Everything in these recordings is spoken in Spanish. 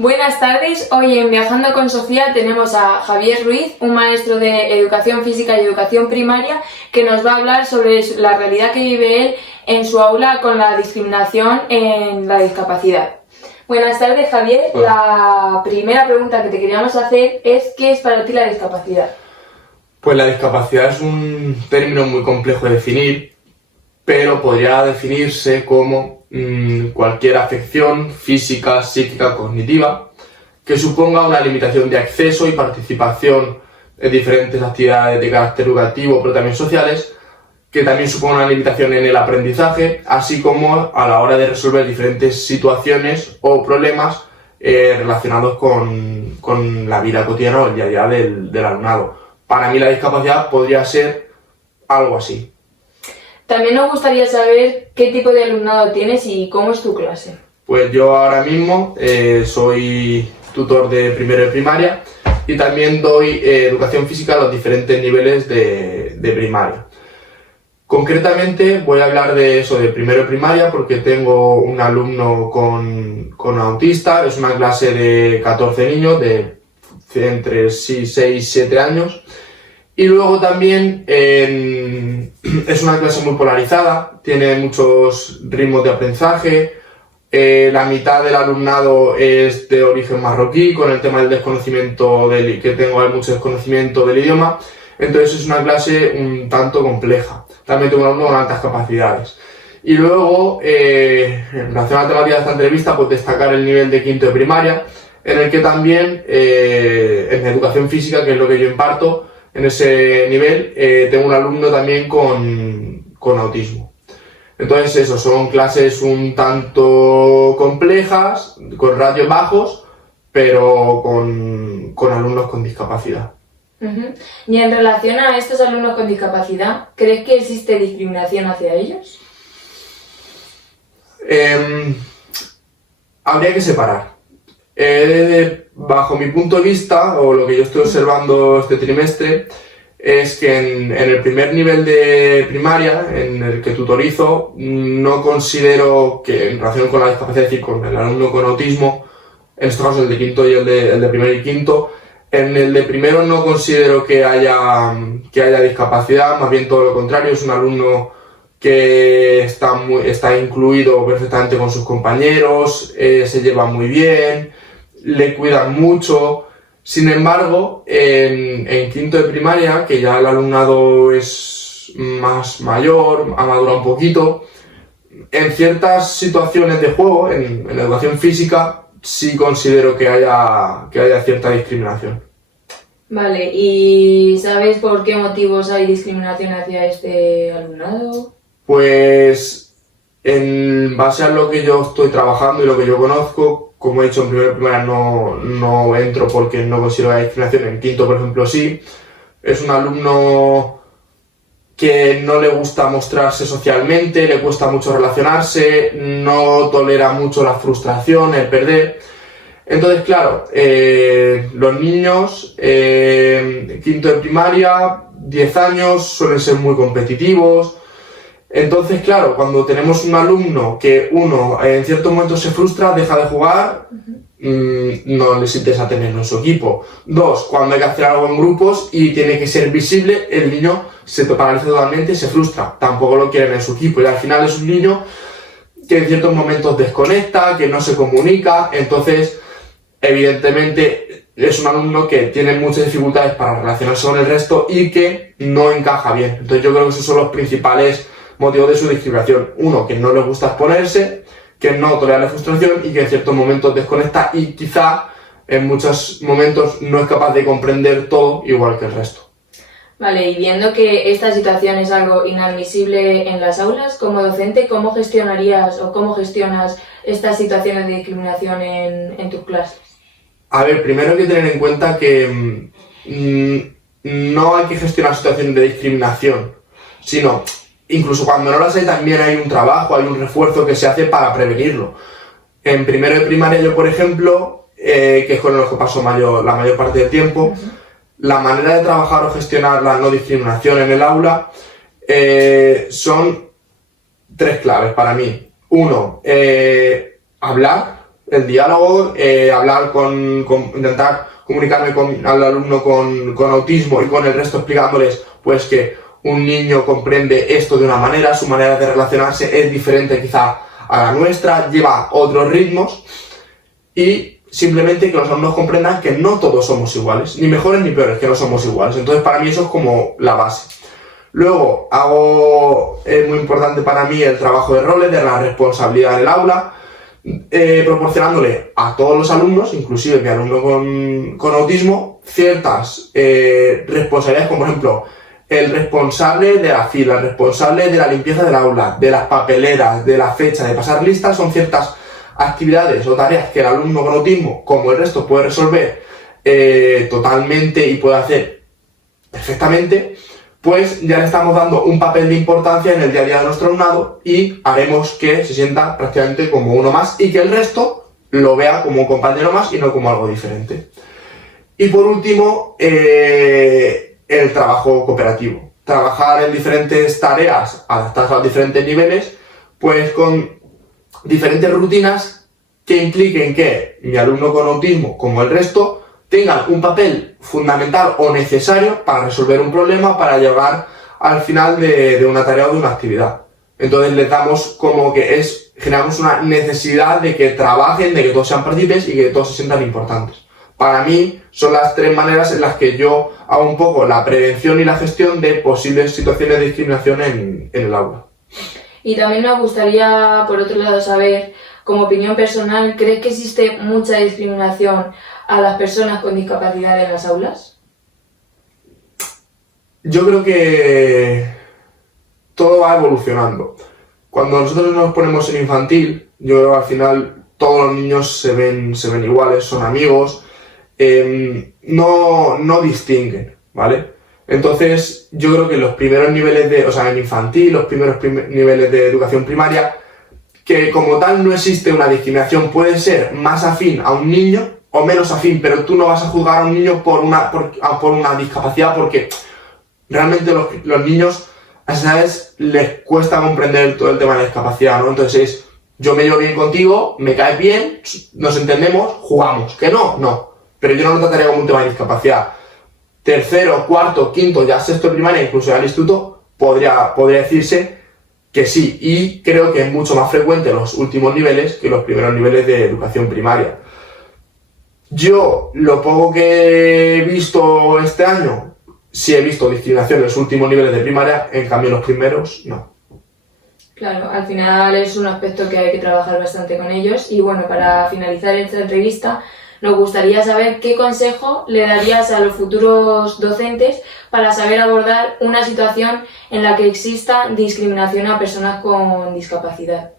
Buenas tardes, hoy en Viajando con Sofía tenemos a Javier Ruiz, un maestro de Educación Física y Educación Primaria, que nos va a hablar sobre la realidad que vive él en su aula con la discriminación en la discapacidad. Buenas tardes, Javier. La primera pregunta que te queríamos hacer es ¿qué es para ti la discapacidad? Pues la discapacidad es un término muy complejo de definir, pero podría definirse como cualquier afección física, psíquica, cognitiva que suponga una limitación de acceso y participación en diferentes actividades de carácter educativo, pero también sociales, que también supone una limitación en el aprendizaje, así como a la hora de resolver diferentes situaciones o problemas relacionados con la vida cotidiana o el día a día del alumnado. Para mí la discapacidad podría ser algo así. También nos gustaría saber qué tipo de alumnado tienes y cómo es tu clase. Pues yo ahora mismo soy tutor de primero de primaria y también doy educación física a los diferentes niveles de primaria. Concretamente voy a hablar de eso, de primero de primaria, porque tengo un alumno con autista. Es una clase de 14 niños de entre 6 y 7 años. Y luego también es una clase muy polarizada, tiene muchos ritmos de aprendizaje. La mitad del alumnado es de origen marroquí, con el tema del desconocimiento que tengo, hay mucho desconocimiento del idioma. Entonces es una clase un tanto compleja. También tengo un alumno con altas capacidades. Y luego, en relación a la temática de esta entrevista, pues destacar el nivel de quinto de primaria, en el que también, en educación física, que es lo que yo imparto, en ese nivel tengo un alumno también con autismo. Entonces eso, son clases un tanto complejas, con ratios bajos, pero con alumnos con discapacidad. Y en relación a estos alumnos con discapacidad, ¿crees que existe discriminación hacia ellos? Habría que separar. Bajo mi punto de vista, o lo que yo estoy observando este trimestre, es que en el primer nivel de primaria, en el que tutorizo, no considero que en relación con la discapacidad, es decir, con el alumno con autismo, en este caso el de quinto y el de primero y quinto, en el de primero no considero que haya discapacidad, más bien todo lo contrario, es un alumno que está incluido perfectamente con sus compañeros, se lleva muy bien, le cuidan mucho. Sin embargo, en quinto de primaria, que ya el alumnado es más mayor, ha madurado un poquito, en ciertas situaciones de juego, en educación física, sí considero que haya cierta discriminación. Vale, ¿y sabes por qué motivos hay discriminación hacia este alumnado? Pues en base a lo que yo estoy trabajando y lo que yo conozco, como he dicho, en primero de primaria no entro porque no considero la discriminación, en quinto por ejemplo sí. Es un alumno que no le gusta mostrarse socialmente, le cuesta mucho relacionarse, no tolera mucho la frustración, el perder. Entonces, claro, los niños, quinto de primaria, 10 años, suelen ser muy competitivos. Entonces, claro, cuando tenemos un alumno que en ciertos momentos se frustra, deja de jugar, no les interesa tenerlo en su equipo. 2, cuando hay que hacer algo en grupos y tiene que ser visible, el niño se paraliza totalmente y se frustra. Tampoco lo quieren en su equipo y al final es un niño que en ciertos momentos desconecta, que no se comunica. Entonces, evidentemente, es un alumno que tiene muchas dificultades para relacionarse con el resto y que no encaja bien. Entonces yo creo que esos son los principales motivos de su discriminación. 1, que no le gusta exponerse, que no tolera la frustración y que en ciertos momentos desconecta y quizá en muchos momentos no es capaz de comprender todo igual que el resto. Vale, y viendo que esta situación es algo inadmisible en las aulas, como docente, ¿cómo gestionarías o cómo gestionas estas situaciones de discriminación en tus clases? A ver, primero hay que tener en cuenta que no hay que gestionar situaciones de discriminación, sino incluso cuando no las hay también hay un trabajo, hay un refuerzo que se hace para prevenirlo. En primero de primaria yo, por ejemplo, que es con lo que paso la mayor parte del tiempo, la manera de trabajar o gestionar la no discriminación en el aula son 3 claves para mí. 1, hablar, el diálogo, intentar comunicarme con al alumno con autismo y con el resto explicándoles pues que un niño comprende esto de una manera, su manera de relacionarse es diferente quizá a la nuestra, lleva otros ritmos, y simplemente que los alumnos comprendan que no todos somos iguales, ni mejores ni peores, que no somos iguales. Entonces para mí eso es como la base. Luego es muy importante para mí el trabajo de roles, de la responsabilidad en el aula, proporcionándole a todos los alumnos, inclusive mi alumno con autismo, ciertas responsabilidades, como por ejemplo el responsable de la fila, el responsable de la limpieza del aula, de las papeleras, de la fecha, de pasar listas. Son ciertas actividades o tareas que el alumno con autismo, como el resto, puede resolver totalmente y puede hacer perfectamente. Pues ya le estamos dando un papel de importancia en el día a día de nuestro alumnado y haremos que se sienta prácticamente como uno más y que el resto lo vea como un compañero más y no como algo diferente. Y por último, el trabajo cooperativo. Trabajar en diferentes tareas adaptadas a los diferentes niveles, pues con diferentes rutinas que impliquen que mi alumno con autismo, como el resto, tengan un papel fundamental o necesario para resolver un problema, para llegar al final de una tarea o de una actividad. Entonces les damos como que generamos una necesidad de que trabajen, de que todos sean partícipes y que todos se sientan importantes. Para mí son las tres maneras en las que yo hago un poco la prevención y la gestión de posibles situaciones de discriminación en el aula. Y también me gustaría, por otro lado, saber, como opinión personal, ¿crees que existe mucha discriminación a las personas con discapacidad en las aulas? Yo creo que todo va evolucionando. Cuando nosotros nos ponemos en infantil, yo creo que al final todos los niños se ven iguales, son amigos, no distinguen, ¿vale? Entonces yo creo que los primeros niveles en infantil, los primeros niveles de educación primaria, que como tal no existe una discriminación, puede ser más afín a un niño o menos afín, pero tú no vas a juzgar a un niño por una discapacidad, porque realmente los niños a esas edades les cuesta comprender todo el tema de la discapacidad, ¿no? Entonces yo me llevo bien contigo, me caes bien, nos entendemos, jugamos. ¿Que no? Pero yo no lo trataría como un tema de discapacidad. Tercero, cuarto, quinto, ya sexto de primaria, incluso al instituto, podría decirse que sí. Y creo que es mucho más frecuente los últimos niveles que los primeros niveles de educación primaria. Yo, lo poco que he visto este año, sí he visto discriminación en los últimos niveles de primaria, en cambio en los primeros, no. Claro, al final es un aspecto que hay que trabajar bastante con ellos. Y bueno, para finalizar esta entrevista, nos gustaría saber qué consejo le darías a los futuros docentes para saber abordar una situación en la que exista discriminación a personas con discapacidad.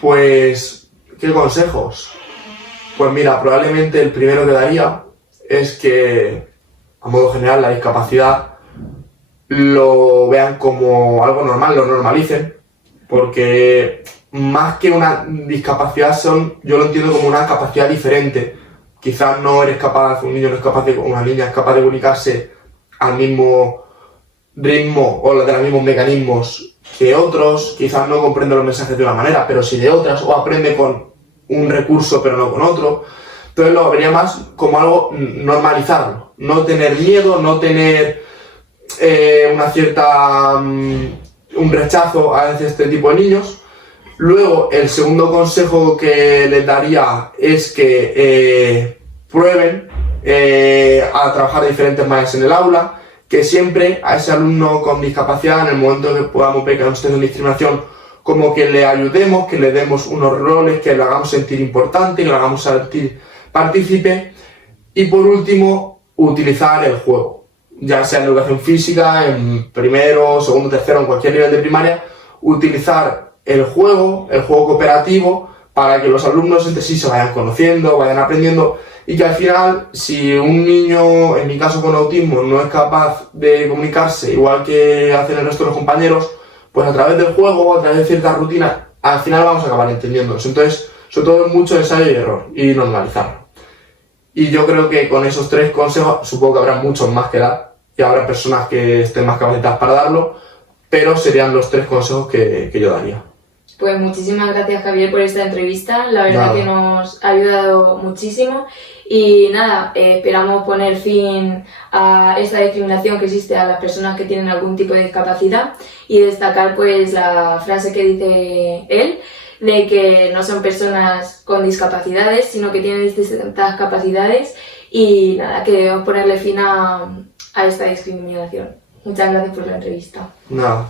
Pues, ¿qué consejos? Pues mira, probablemente el primero que daría es que, a modo general, la discapacidad lo vean como algo normal, lo normalicen, porque más que una discapacidad yo lo entiendo como una capacidad diferente. Quizás no eres capaz, un niño no es capaz una niña es capaz de comunicarse al mismo ritmo o de los mismos mecanismos que otros, quizás no comprende los mensajes de una manera, pero sí de otras, o aprende con un recurso pero no con otro. Entonces lo vería más como algo normalizarlo, no tener miedo, no tener un rechazo a este tipo de niños. Luego, el segundo consejo que les daría es que prueben a trabajar de diferentes maneras en el aula, que siempre a ese alumno con discapacidad, en el momento en que podamos ver que no esté en discriminación, como que le ayudemos, que le demos unos roles, que lo hagamos sentir importante, que lo hagamos sentir partícipe. Y por último, utilizar el juego, ya sea en educación física, en primero, segundo, tercero, en cualquier nivel de primaria, utilizar el juego cooperativo, para que los alumnos entre sí se vayan conociendo, vayan aprendiendo, y que al final, si un niño, en mi caso con autismo, no es capaz de comunicarse igual que hacen el resto de los compañeros, pues a través del juego, a través de ciertas rutinas, al final vamos a acabar entendiéndonos. Entonces, sobre todo, mucho ensayo y error, y normalizarlo. Y yo creo que con esos tres consejos, supongo que habrá muchos más que dar, y habrá personas que estén más capacitadas para darlo, pero serían los tres consejos que yo daría. Pues muchísimas gracias, Javier, por esta entrevista. La verdad que nos ha ayudado muchísimo. Y nada, esperamos poner fin a esta discriminación que existe a las personas que tienen algún tipo de discapacidad y destacar pues la frase que dice él, de que no son personas con discapacidades, sino que tienen distintas capacidades y nada, que debemos ponerle fin a esta discriminación. Muchas gracias por la entrevista. Nada.